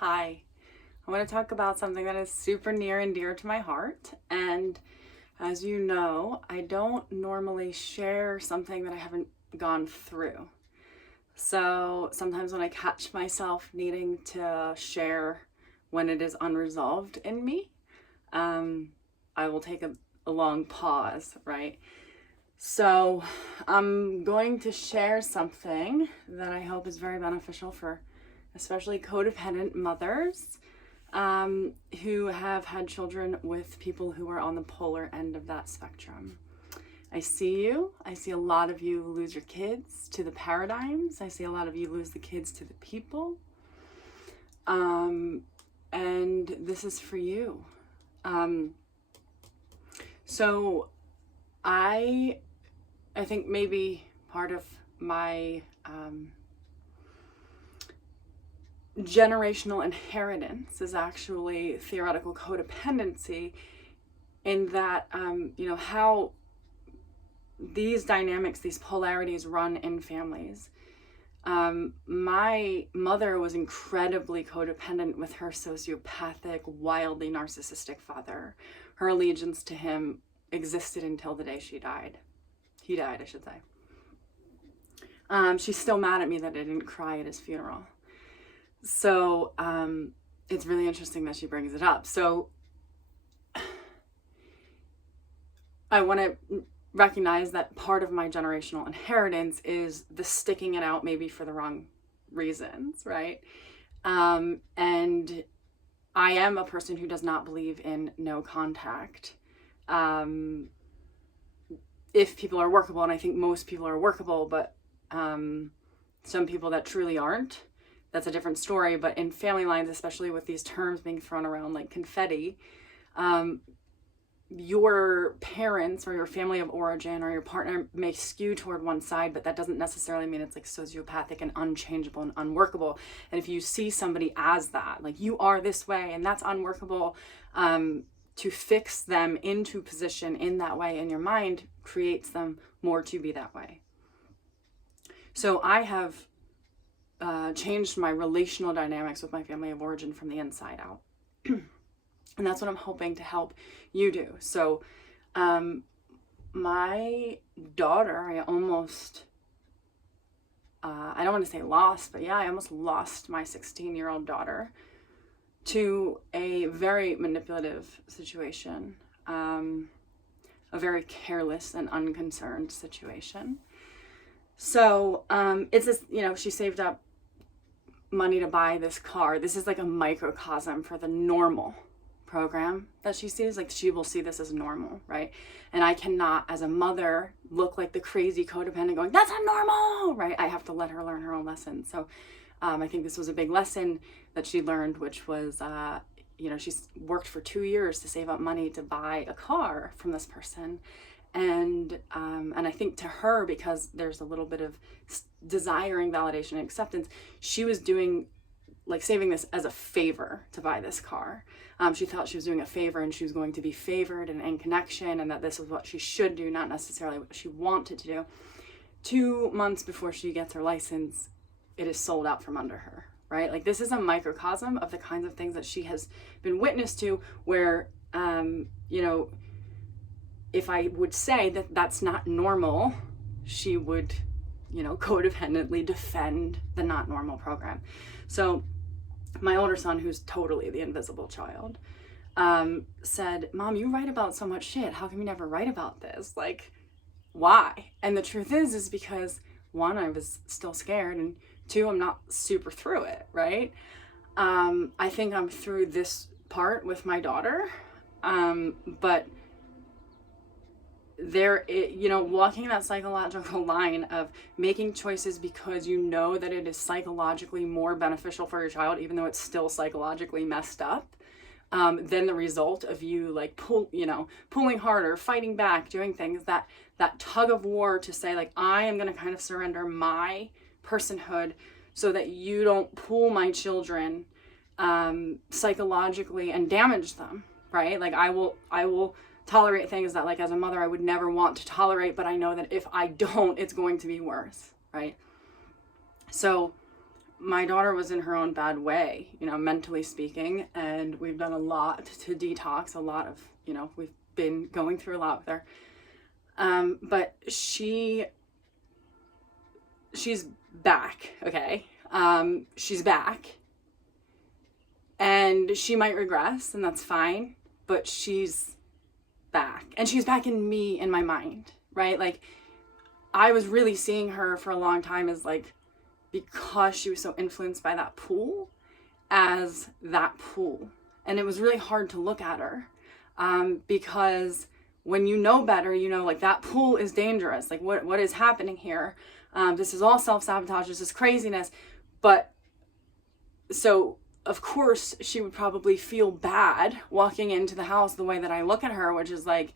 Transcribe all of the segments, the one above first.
Hi, I want to talk about something that is super near and dear to my heart. And as you know, I don't normally share something that I haven't gone through. So sometimes when I catch myself needing to share when it is unresolved in me, I will take a long pause, right? So I'm going to share something that I hope is very beneficial for especially codependent mothers who have had children with people who are on the polar end of that spectrum. I see you. I see a lot of you lose your kids to the paradigms. I see a lot of you lose the kids to the people. And this is for you. So I think maybe part of my generational inheritance is actually theoretical codependency, in that, how these dynamics, these polarities run in families. My mother was incredibly codependent with her sociopathic, wildly narcissistic father. Her allegiance to him existed until the day she died. He died, I should say. She's still mad at me that I didn't cry at his funeral. So it's really interesting that she brings it up. So I want to recognize that part of my generational inheritance is the sticking it out maybe for the wrong reasons, right? And I am a person who does not believe in no contact. If people are workable, and I think most people are workable, but some people that truly aren't, that's a different story. But in family lines, especially with these terms being thrown around like confetti, your parents or your family of origin or your partner may skew toward one side, but that doesn't necessarily mean it's like sociopathic and unchangeable and unworkable. And if you see somebody as that, like you are this way and that's unworkable, to fix them into position in that way in your mind creates them more to be that way. So I have changed my relational dynamics with my family of origin from the inside out. And that's what I'm hoping to help you do. So my daughter, I almost, I don't want to say lost, but yeah, I almost lost my 16-year-old daughter to a very manipulative situation, a very careless and unconcerned situation. So it's this, she saved up money to buy this car. This is like a microcosm for the normal program that she sees. Like she will see this as normal, right? And I cannot, as a mother, look like the crazy codependent going, that's not normal, right? I have to let her learn her own lesson. So I think this was a big lesson that she learned, which was, she's worked for 2 years to save up money to buy a car from this person. And I think to her, because there's a little bit of desiring validation and acceptance, she was doing like saving this as a favor to buy this car. She thought she was doing a favor and she was going to be favored and in connection, and that this was what she should do, not necessarily what she wanted to do. 2 months before she gets her license, it is sold out from under her, right? Like this is a microcosm of the kinds of things that she has been witness to, where, if I would say that that's not normal, she would, codependently defend the not normal program. So my older son, who's totally the invisible child, said, Mom, you write about so much shit. How come you never write about this? Like, why? And the truth is because 1, I was still scared, and 2, I'm not super through it, right? I think I'm through this part with my daughter, but there, walking that psychological line of making choices because you know that it is psychologically more beneficial for your child, even though it's still psychologically messed up, than the result of you like pulling harder, fighting back, doing things, that tug of war to say like, I am going to kind of surrender my personhood so that you don't pull my children psychologically and damage them, right? Like I will tolerate things that, like, as a mother I would never want to tolerate, but I know that if I don't, it's going to be worse, right? So my daughter was in her own bad way, you know, mentally speaking, and we've done a lot to detox, a lot of, you know, we've been going through a lot with her. But she's back, okay? She's back. And she might regress, and that's fine, but she's back. And she's back in me, in my mind, right? Like, I was really seeing her for a long time as like, because she was so influenced by that pool, as that pool. And it was really hard to look at her, because when you know better, you know, like, that pool is dangerous. Like, what is happening here? This is all self-sabotage, this is craziness. But so of course she would probably feel bad walking into the house the way that I look at her, which is like,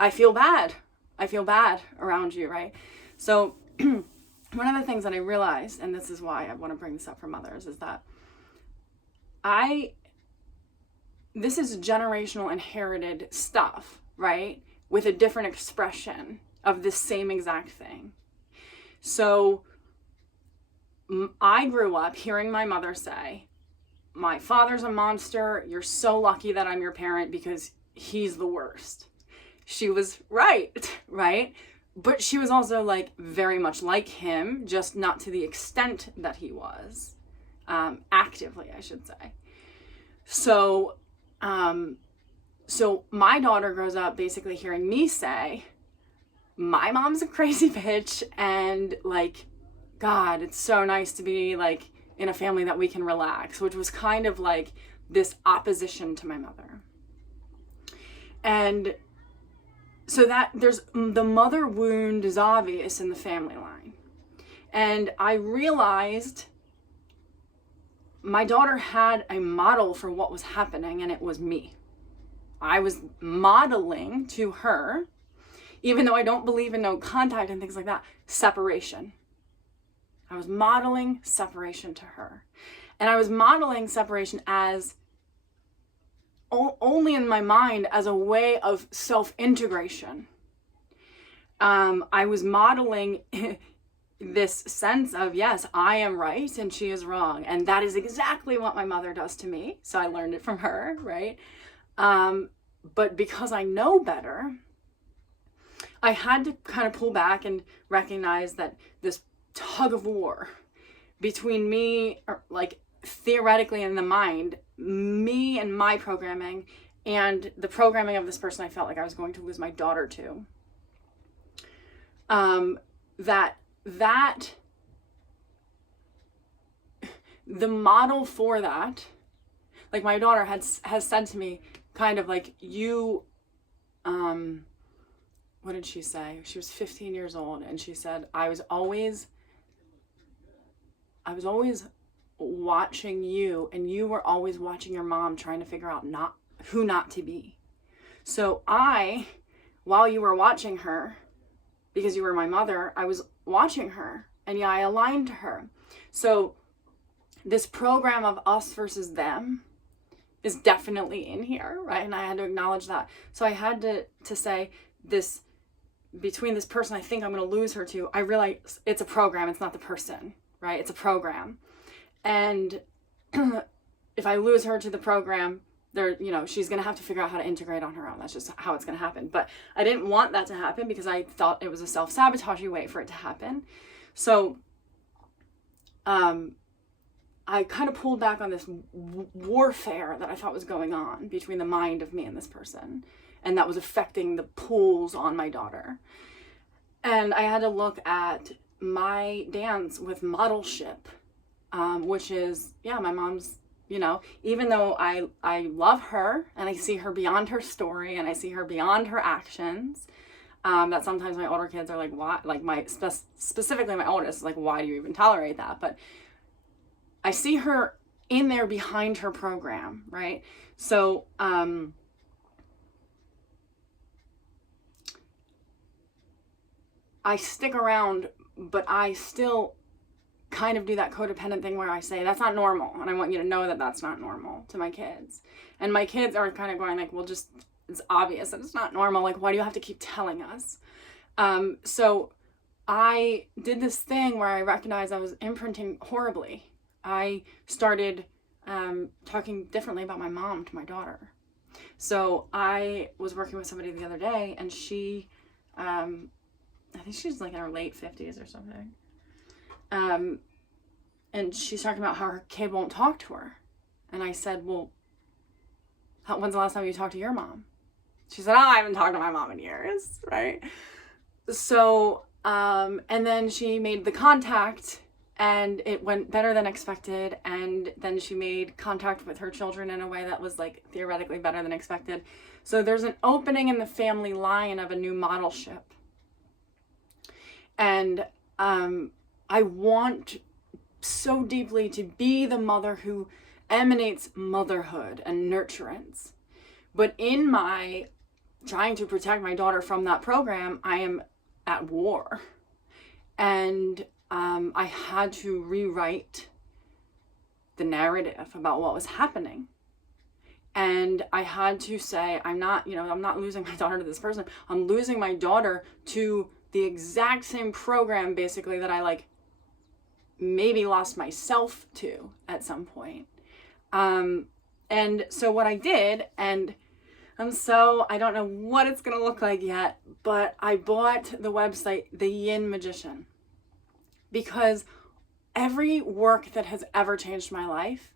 I feel bad around you, right? So one of the things that I realized, and this is why I want to bring this up for mothers, is that this is generational inherited stuff, right? With a different expression of the same exact thing. So I grew up hearing my mother say, my father's a monster. You're so lucky that I'm your parent because he's the worst. She was right, right? But she was also like very much like him, just not to the extent that he was, actively, I should say. So my daughter grows up basically hearing me say, my mom's a crazy bitch, and like, God, it's so nice to be like in a family that we can relax, which was kind of like this opposition to my mother. And so that there's the mother wound is obvious in the family line. And I realized my daughter had a model for what was happening, and it was me. I was modeling to her, even though I don't believe in no contact and things like that, separation. I was modeling separation to her. And I was modeling separation as only in my mind as a way of self-integration. I was modeling this sense of, yes, I am right and she is wrong. And that is exactly what my mother does to me. So I learned it from her, right? But because I know better, I had to kind of pull back and recognize that this tug of war between me, like theoretically in the mind, me and my programming, and the programming of this person I felt like I was going to lose my daughter to. That the model for that, like my daughter has said to me, kind of like, you, what did she say? She was 15 years old, and she said, I was always watching you, and you were always watching your mom, trying to figure out who not to be. So while you were watching her, because you were my mother, I was watching her, and yeah, I aligned to her. So this program of us versus them is definitely in here, right? And I had to acknowledge that. So I had to say, this, between this person I think I'm going to lose her to, I realize it's a program, it's not the person, right? It's a program. And if I lose her to the program, she's going to have to figure out how to integrate on her own. That's just how it's going to happen. But I didn't want that to happen because I thought it was a self-sabotaging way for it to happen. So I kind of pulled back on this warfare that I thought was going on between the mind of me and this person. And that was affecting the pulls on my daughter. And I had to look at my dance with modelship, which is, yeah, my mom's, even though I love her and I see her beyond her story and I see her beyond her actions, that sometimes my older kids are like, why? Like specifically my oldest is like, why do you even tolerate that? But I see her in there behind her program, right? So, I stick around, but I still kind of do that codependent thing where I say, that's not normal. And I want you to know that that's not normal to my kids. And my kids are kind of going like, well, just, it's obvious that it's not normal. Like, why do you have to keep telling us? So I did this thing where I recognized I was imprinting horribly I started talking differently about my mom to my daughter. So I was working with somebody the other day, and she, I think she's like in her late 50s or something. And she's talking about how her kid won't talk to her. And I said, well, when's the last time you talked to your mom? She said, oh, I haven't talked to my mom in years, right? So, and then she made the contact, and it went better than expected. And then she made contact with her children in a way that was like theoretically better than expected. So there's an opening in the family line of a new modelship. And I want so deeply to be the mother who emanates motherhood and nurturance. But in my trying to protect my daughter from that program, I am at war. And I had to rewrite the narrative about what was happening. And I had to say, I'm not losing my daughter to this person. I'm losing my daughter to the exact same program, basically, that I like maybe lost myself to at some point. And so what I did, and I don't know what it's going to look like yet, but I bought the website, the Yin Magician, because every work that has ever changed my life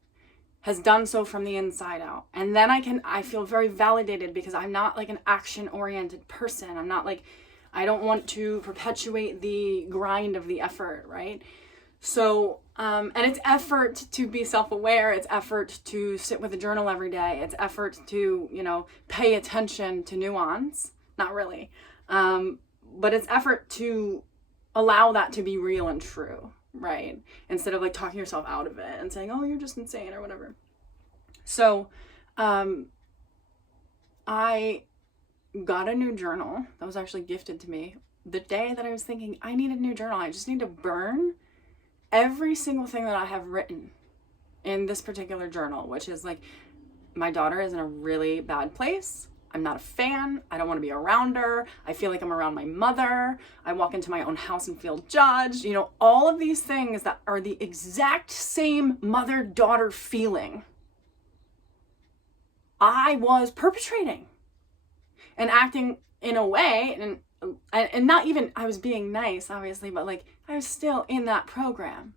has done so from the inside out. And then I feel very validated, because I'm not like an action-oriented person. I'm not like, I don't want to perpetuate the grind of the effort, right? So, and it's effort to be self-aware. It's effort to sit with a journal every day. It's effort to, pay attention to nuance. Not really. But it's effort to allow that to be real and true, right? Instead of like talking yourself out of it and saying, oh, you're just insane or whatever. So, I got a new journal that was actually gifted to me the day that I was thinking, I need a new journal. I just need to burn every single thing that I have written in this particular journal, which is like, my daughter is in a really bad place. I'm not a fan. I don't want to be around her. I feel like I'm around my mother. I walk into my own house and feel judged. All of these things that are the exact same mother-daughter feeling I was perpetrating and acting in a way, and not even, I was being nice, obviously, but like, I was still in that program.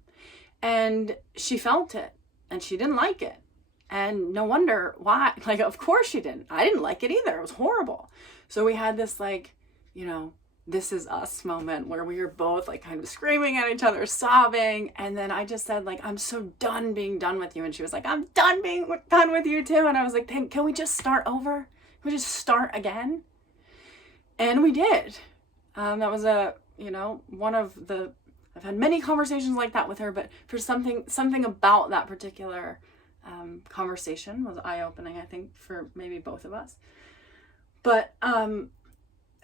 And she felt it, and she didn't like it. And no wonder why. Like, of course she didn't. I didn't like it either. It was horrible. So we had this like, this is us moment where we were both like kind of screaming at each other, sobbing. And then I just said like, I'm so done being done with you. And she was like, I'm done being done with you too. And I was like, can we just start over? Can we just start again? And we did. That was one of the, I've had many conversations like that with her, but for something about that particular conversation was eye-opening, I think, for maybe both of us. But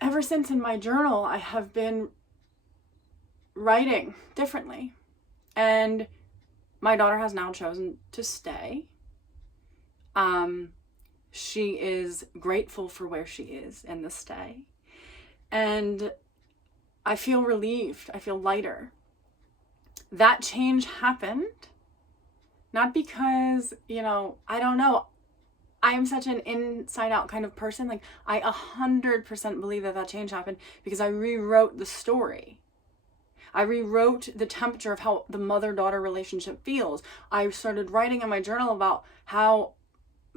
ever since in my journal, I have been writing differently. And my daughter has now chosen to stay. She is grateful for where she is in the stay. And I feel relieved. I feel lighter. That change happened not because, I don't know, I am such an inside out kind of person. Like, I 100% believe that change happened because I rewrote the story. I rewrote the temperature of how the mother-daughter relationship feels. I started writing in my journal about how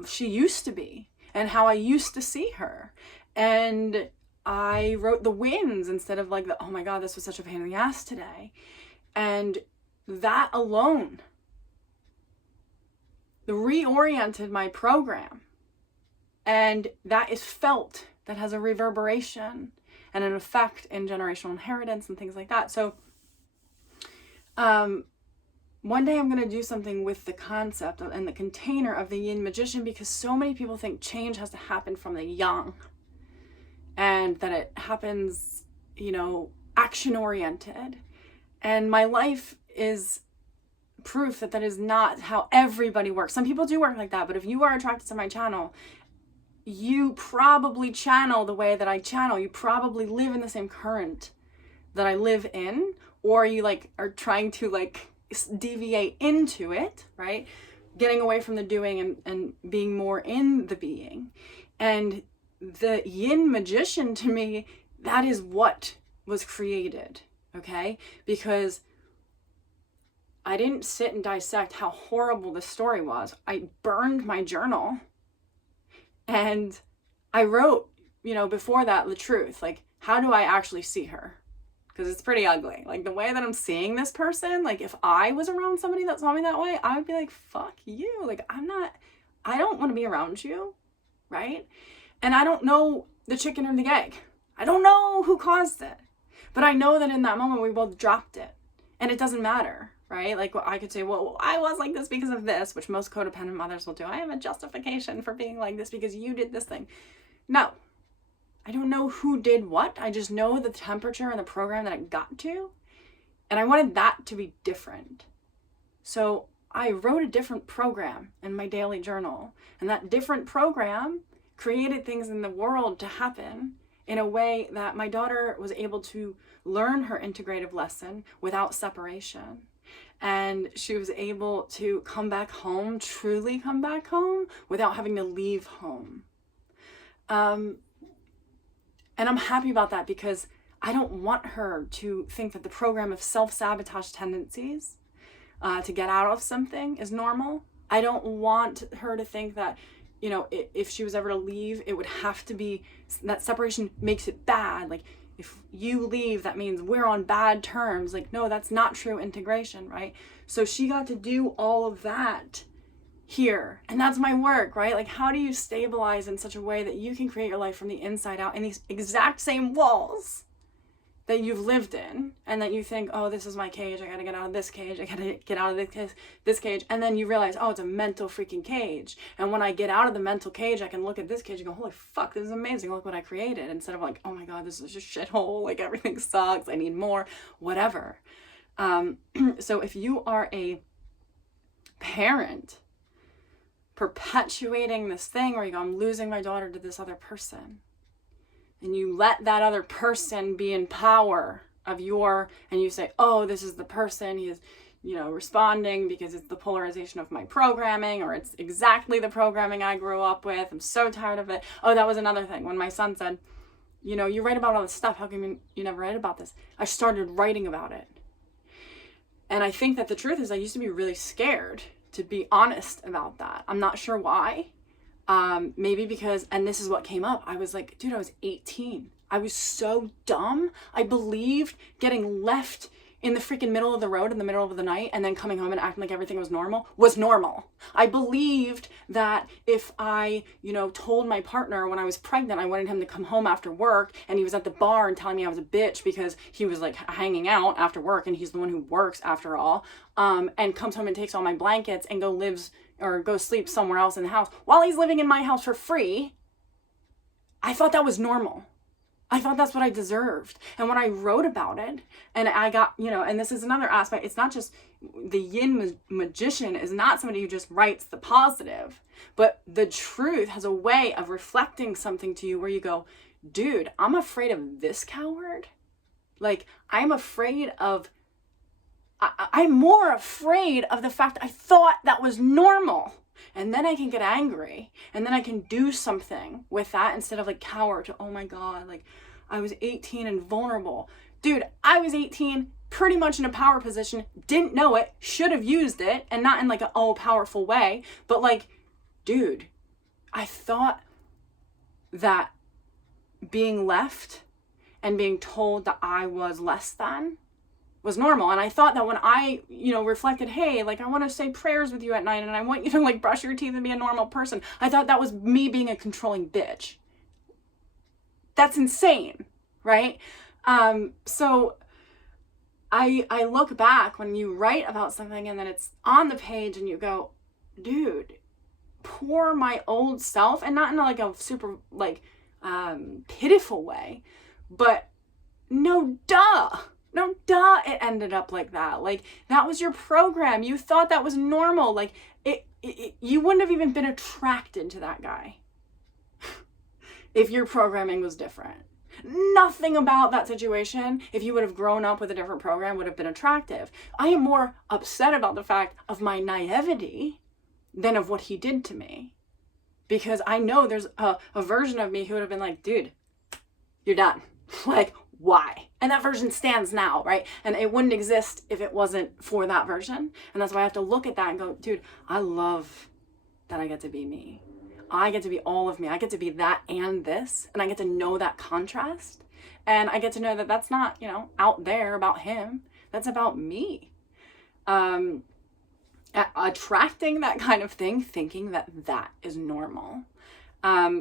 she used to be and how I used to see her. And I wrote the wins instead of like the, oh my God, this was such a pain in the ass today. And that alone reoriented my program. And that is felt. That has a reverberation and an effect in generational inheritance and things like that. So one day I'm going to do something with the concept and the container of the Yin Magician, because so many people think change has to happen from the young and that it happens, action-oriented. And my life is proof that is not how everybody works. Some people do work like that, but if you are attracted to my channel, you probably channel the way that I channel. You probably live in the same current that I live in, or you like are trying to like deviate into it, right? Getting away from the doing and being more in the being. And the Yin Magician, to me, that is what was created, okay? Because I didn't sit and dissect how horrible the story was. I burned my journal and I wrote, before that, the truth. Like, how do I actually see her? Because it's pretty ugly. Like, the way that I'm seeing this person, like, if I was around somebody that saw me that way, I would be like, fuck you. Like, I don't want to be around you, right? And I don't know the chicken or the egg. I don't know who caused it. But I know that in that moment, we both dropped it. And it doesn't matter, right? Like, I could say, well, I was like this because of this, which most codependent mothers will do. I have a justification for being like this because you did this thing. No. I don't know who did what. I just know the temperature and the program that it got to. And I wanted that to be different. So I wrote a different program in my daily journal. And that different program created things in the world to happen in a way that my daughter was able to learn her integrative lesson without separation. And she was able to come back home, truly come back home, without having to leave home. And I'm happy about that because I don't want her to think that the program of self-sabotage tendencies to get out of something is normal. I don't want her to think that, if she was ever to leave, it would have to be, that separation makes it bad. Like, if you leave, that means we're on bad terms. Like, no, that's not true integration, right? So she got to do all of that here. And that's my work, right? Like, how do you stabilize in such a way that you can create your life from the inside out in these exact same walls that you've lived in, and that you think, oh, this is my cage, I gotta get out of this cage, I gotta get out of this cage, and then you realize, oh, it's a mental freaking cage. And when I get out of the mental cage, I can look at this cage and go, holy fuck, this is amazing, look what I created, instead of like, oh my god, this is a shithole, like everything sucks, I need more, whatever. So if you are a parent perpetuating this thing where you go, I'm losing my daughter to this other person, and you let that other person be in power of and you say, oh, this is the person, he is, responding because it's the polarization of my programming, or it's exactly the programming I grew up with, I'm so tired of it. Oh, that was another thing. When my son said, you write about all this stuff, how come you never write about this? I started writing about it. And I think that the truth is I used to be really scared to be honest about that. I'm not sure why. Maybe because, and this is what came up, I was like, dude, I was 18. I was so dumb. I believed getting left in the freaking middle of the road in the middle of the night and then coming home and acting like everything was normal. I believed that if I, told my partner when I was pregnant, I wanted him to come home after work, and he was at the bar and telling me I was a bitch because he was like hanging out after work, and he's the one who works after all, and comes home and takes all my blankets and go sleep somewhere else in the house while he's living in my house for free. I thought that was normal. I thought that's what I deserved. And when I wrote about it, and I got, and this is another aspect, it's not just, the Yin Magician is not somebody who just writes the positive, but the truth has a way of reflecting something to you where you go, dude, I'm afraid of this coward. Like, I'm more afraid of the fact I thought that was normal. And then I can get angry, and then I can do something with that instead of like cower to, oh my god, like I was 18 and vulnerable. Dude, I was 18, pretty much in a power position, didn't know it, should have used it, and not in like a powerful way, but like, dude, I thought that being left and being told that I was less than was normal. And I thought that when I, reflected, hey, like, I want to say prayers with you at night, and I want you to like brush your teeth and be a normal person, I thought that was me being a controlling bitch. That's insane, right? So I look back when you write about something and then it's on the page and you go, dude, poor my old self, and not in like a super like pitiful way, but no duh, it ended up like that. Like, that was your program. You thought that was normal. Like, you wouldn't have even been attracted to that guy if your programming was different. Nothing about that situation, if you would have grown up with a different program, would have been attractive. I am more upset about the fact of my naivety than of what he did to me. Because I know there's a version of me who would have been like, dude, you're done. Like, why? And that version stands now, right? And it wouldn't exist if it wasn't for that version. And that's why I have to look at that and go, dude, I love that I get to be me. I get to be all of me. I get to be that and this. And I get to know that contrast. And I get to know that that's not, out there about him. That's about me. Attracting that kind of thing, thinking that is normal.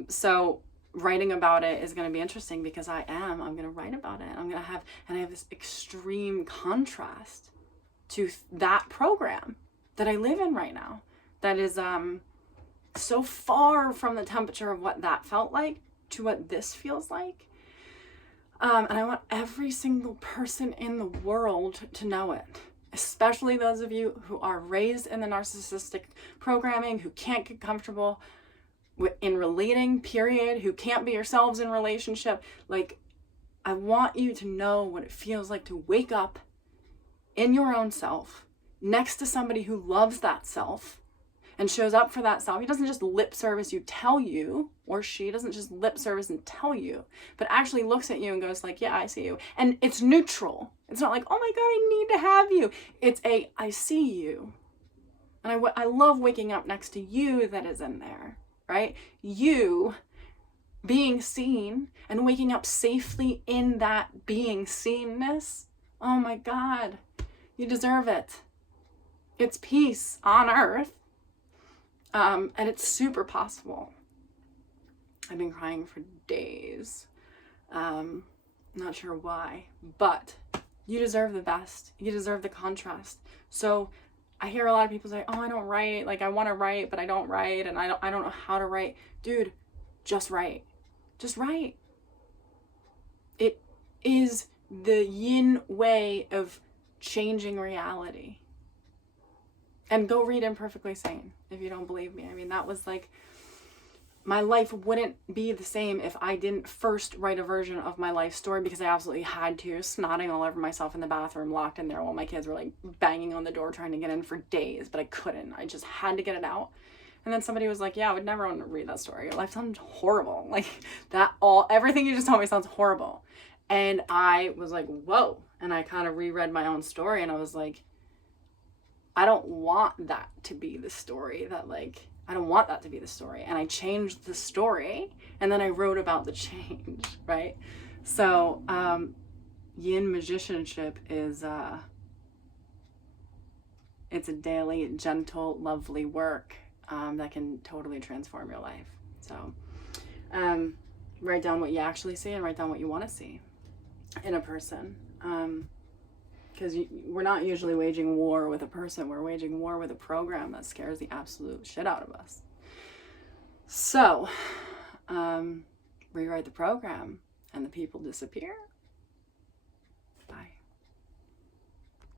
So writing about it is going to be interesting because I'm going to write about it. I have this extreme contrast to that program that I live in right now. That is so far from the temperature of what that felt like to what this feels like. And I want every single person in the world to know it. Especially those of you who are raised in the narcissistic programming, who can't get comfortable in relating, period, who can't be yourselves in relationship. Like, I want you to know what it feels like to wake up in your own self, next to somebody who loves that self and shows up for that self. He doesn't just lip service you, tell you, or she doesn't just lip service and tell you, but actually looks at you and goes like, yeah, I see you. And it's neutral. It's not like, oh my God, I need to have you. It's I see you. And I love waking up next to you that is in there, right? You being seen and waking up safely in that being seenness. Oh my God, you deserve it. It's peace on earth. And it's super possible. I've been crying for days. Not sure why, but you deserve the best. You deserve the contrast. So I hear a lot of people say, oh, I don't write. Like, I want to write, but I don't write. And I don't know how to write. Dude, just write. Just write. It is the yin way of changing reality. And go read Imperfectly Sane if you don't believe me. I mean, that was like, my life wouldn't be the same if I didn't first write a version of my life story, because I absolutely had to, snotting all over myself in the bathroom, locked in there while my kids were like banging on the door trying to get in for days, but I couldn't. I just had to get it out. And then somebody was like, yeah, I would never want to read that story. Your life sounds horrible. Like, everything you just told me sounds horrible. And I was like, whoa. And I kind of reread my own story and I was like, I don't want that to be the story I don't want that to be the story. And I changed the story and then I wrote about the change, right? So, Yin Magicianship is, it's a daily, gentle, lovely work, that can totally transform your life. So, write down what you actually see and write down what you want to see in a person. Because we're not usually waging war with a person. We're waging war with a program that scares the absolute shit out of us. So, rewrite the program and the people disappear. Bye.